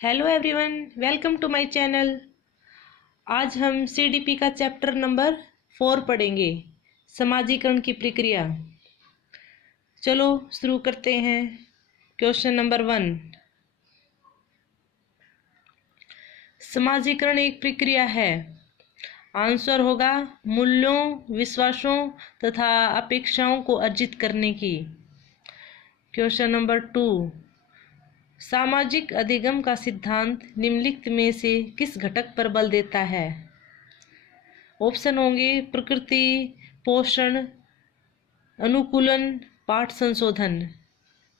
Hello everyone, welcome to my channel. आज हम CDP का चैप्टर नंबर 4 पढ़ेंगे, समाजीकरण की प्रक्रिया। चलो शुरू करते हैं। क्वेश्चन नंबर 1, समाजीकरण एक प्रक्रिया है। आंसर होगा मूल्यों, विश्वासों तथा अपेक्षाओं को अर्जित करने की। क्वेश्चन नंबर 2, सामाजिक अधिगम का सिद्धांत निम्नलिखित में से किस घटक पर बल देता है? ऑप्शन होंगे प्रकृति, पोषण, अनुकूलन, पाठ संशोधन।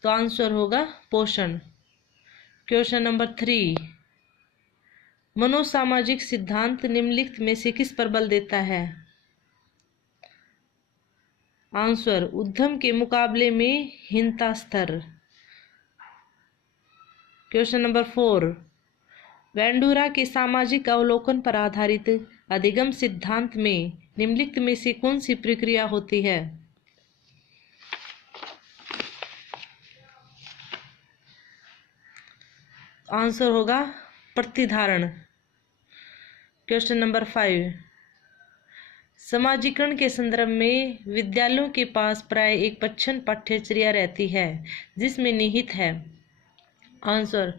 तो आंसर होगा पोषण। क्वेश्चन नंबर 3, मनोसामाजिक सिद्धांत निम्नलिखित में से किस पर बल देता है? आंसर उद्यम के मुकाबले में हीनता स्तर। क्वेश्चन नंबर 4, वेंडूरा के सामाजिक अवलोकन पर आधारित अधिगम सिद्धांत में निम्नलिखित में से कौन सी प्रक्रिया होती है? आंसर होगा प्रतिधारण। क्वेश्चन नंबर 5, समाजीकरण के संदर्भ में विद्यालयों के पास प्राय एक परीक्षण पाठ्यचर्या रहती है जिसमें निहित है। आंसर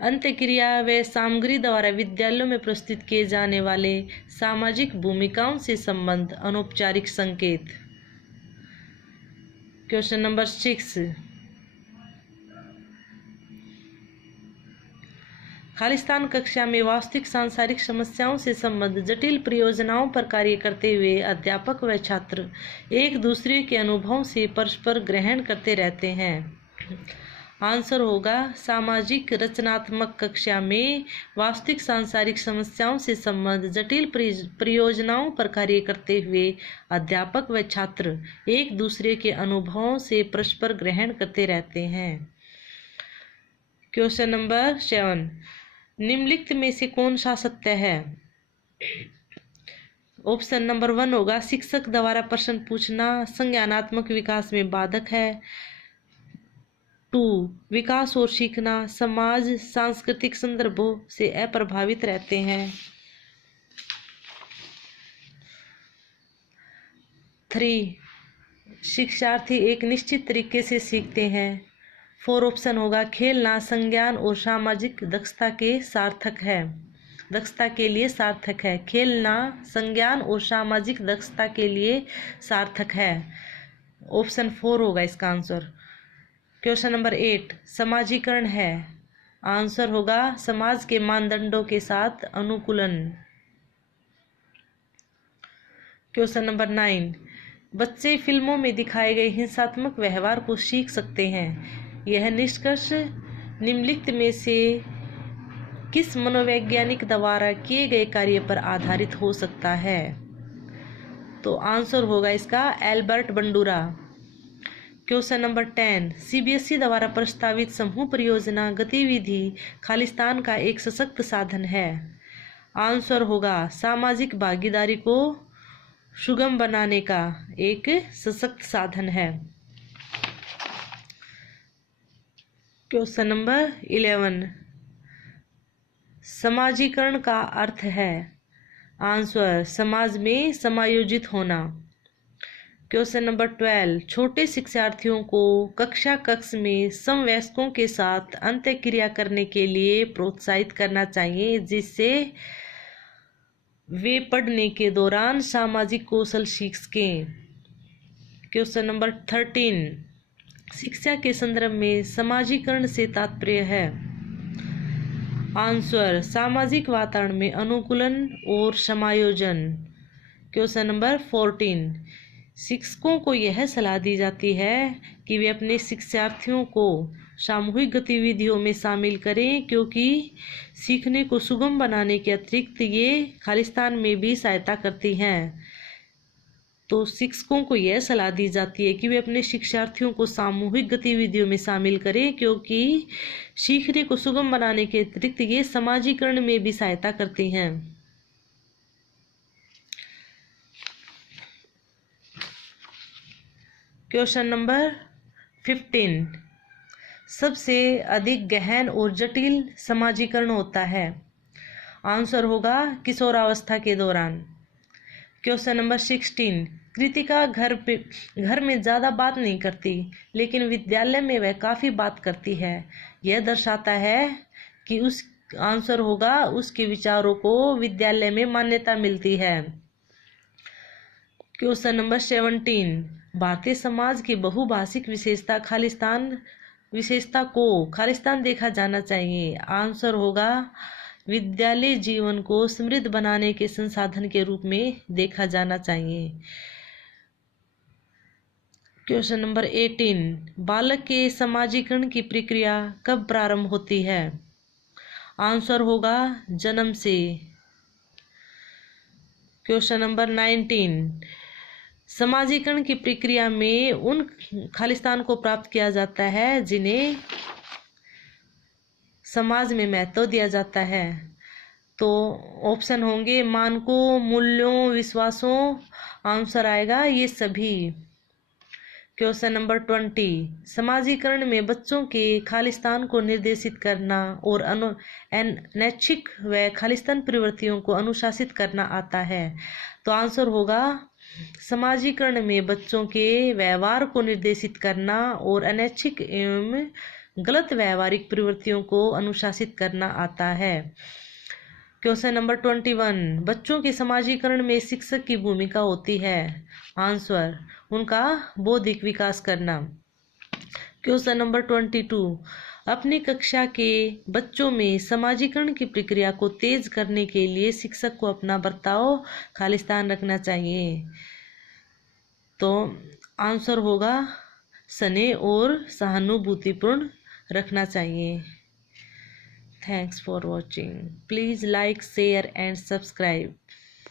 अंतःक्रिया व सामग्री द्वारा विद्यालयों में प्रस्तुत किए जाने वाले सामाजिक भूमिकाओं से संबंध अनौपचारिक संकेत। क्वेश्चन नंबर 6, खालिस्तान कक्षा में वास्तविक सांसारिक समस्याओं से संबद्ध जटिल परियोजनाओं पर कार्य करते हुए अध्यापक व छात्र एक दूसरे के अनुभवों से परस्पर ग्रहण करते रहते हैं। आंसर होगा सामाजिक रचनात्मक कक्षा में वास्तविक सांसारिक समस्याओं से संबद्ध जटिल परियोजनाओं पर कार्य करते हुए अध्यापक व छात्र एक दूसरे के अनुभवों से परस्पर ग्रहण करते रहते हैं। क्वेश्चन नंबर 7, निम्नलिखित में से कौन सा सत्य है? ऑप्शन नंबर 1 होगा शिक्षक द्वारा प्रश्न पूछना संज्ञानात्मक विकास में बाधक है। 2, विकास और सीखना समाज सांस्कृतिक संदर्भों से अप्रभावित रहते हैं। 3, शिक्षार्थी एक निश्चित तरीके से सीखते हैं। 4 ऑप्शन होगा खेलना संज्ञान और सामाजिक दक्षता के सार्थक है, दक्षता के लिए सार्थक है। खेलना संज्ञान और सामाजिक दक्षता के लिए सार्थक है। ऑप्शन 4 होगा इसका आंसर। क्वेश्चन नंबर 8, समाजीकरण है। आंसर होगा समाज के मानदंडों के साथ अनुकूलन। क्वेश्चन नंबर 9, बच्चे फिल्मों में दिखाए गए हिंसात्मक व्यवहार को सीख सकते हैं। यह निष्कर्ष निम्नलिखित में से किस मनोवैज्ञानिक द्वारा किए गए कार्य पर आधारित हो सकता है? तो आंसर होगा इसका Albert Bandura. Question number 10, CBSE द्वारा प्रस्तावित समूह परियोजना गतिविधि खालिस्तान का एक सशक्त साधन है। आंसर होगा सामाजिक भागीदारी को सुगम बनाने का एक सशक्त साधन है। क्वेश्चन नंबर 11, समाजीकरण का अर्थ है। आंसर समाज में समायोजित होना। क्वेश्चन नंबर 12, छोटे शिक्षार्थियों को कक्ष में समवयस्कों के साथ अंतःक्रिया करने के लिए प्रोत्साहित करना चाहिए जिससे वे पढ़ने के दौरान सामाजिक कौशल सीख सकें। क्वेश्चन नंबर 13, शिक्षा के संदर्भ में समाजीकरण से तात्पर्य है। आंसर सामाजिक वातावरण में अनुकूलन और समायोजन। क्वेश्चन नंबर 14, शिक्षकों को यह सलाह दी जाती है कि वे अपने शिक्षार्थियों को सामूहिक गतिविधियों में शामिल करें क्योंकि सीखने को सुगम बनाने के अतिरिक्त ये खालिस्तान में भी सहायता करती हैं। तो शिक्षकों को यह सलाह दी जाती है कि वे अपने शिक्षार्थियों को सामूहिक गतिविधियों में शामिल करें क्योंकि सीखने को सुगम बनाने के अतिरिक्त ये समाजीकरण में भी सहायता करती हैं। क्वेश्चन नंबर 15, सबसे अधिक गहन और जटिल समाजीकरण होता है? आंसर होगा किशोरावस्था के दौरान। Question number 16। कृतिका घर में ज़्यादा बात नहीं करती, लेकिन विद्यालय में वह काफ़ी बात करती है। यह दर्शाता है कि आंसर होगा उसके विचारों को विद्यालय में मान्यता मिलती है। Question number 17। भारतीय समाज की बहुभाषिक विशेषता को खालिस्तान देखा जाना चाहिए। आंसर होगा विद्यालय जीवन को समृद्ध बनाने के संसाधन के रूप में देखा जाना चाहिए। Question number 18। बालक के समाजीकरण की प्रक्रिया कब प्रारंभ होती है? आंसर होगा जन्म से। Question number 19। समाजीकरण की प्रक्रिया में उन खालिस्तान को प्राप्त किया जाता है जिन्हें समाज में महत्व दिया जाता है। तो ऑप्शन होंगे मानकों, मूल्यों, विश्वासों। आंसर आएगा ये सभी। Question number 20। समाजीकरण में बच्चों के खालिस्तान को निर्देशित करना और अनैच्छिक व खालिस्तान प्रवृत्तियों को अनुशासित करना आता है। तो आंसर होगा समाजीकरण में बच्चों के व्यवहार को निर्देशित करना और अनैच्छिक एवं गलत व्यवहारिक प्रवृत्तियों को अनुशासित करना आता है। Question number 21। बच्चों के समाजीकरण में शिक्षक की भूमिका होती है। आंसर उनका बौद्धिक विकास करना। Question number 22। अपनी कक्षा के बच्चों में समाजीकरण की प्रक्रिया को तेज करने के लिए शिक्षक को अपना बर्ताव खालिस्तान रखना चाहिए। तो आंसर होगा स्नेह और सहानुभूतिपूर्ण रखना चाहिए। Thanks for watching. Please like, share and subscribe.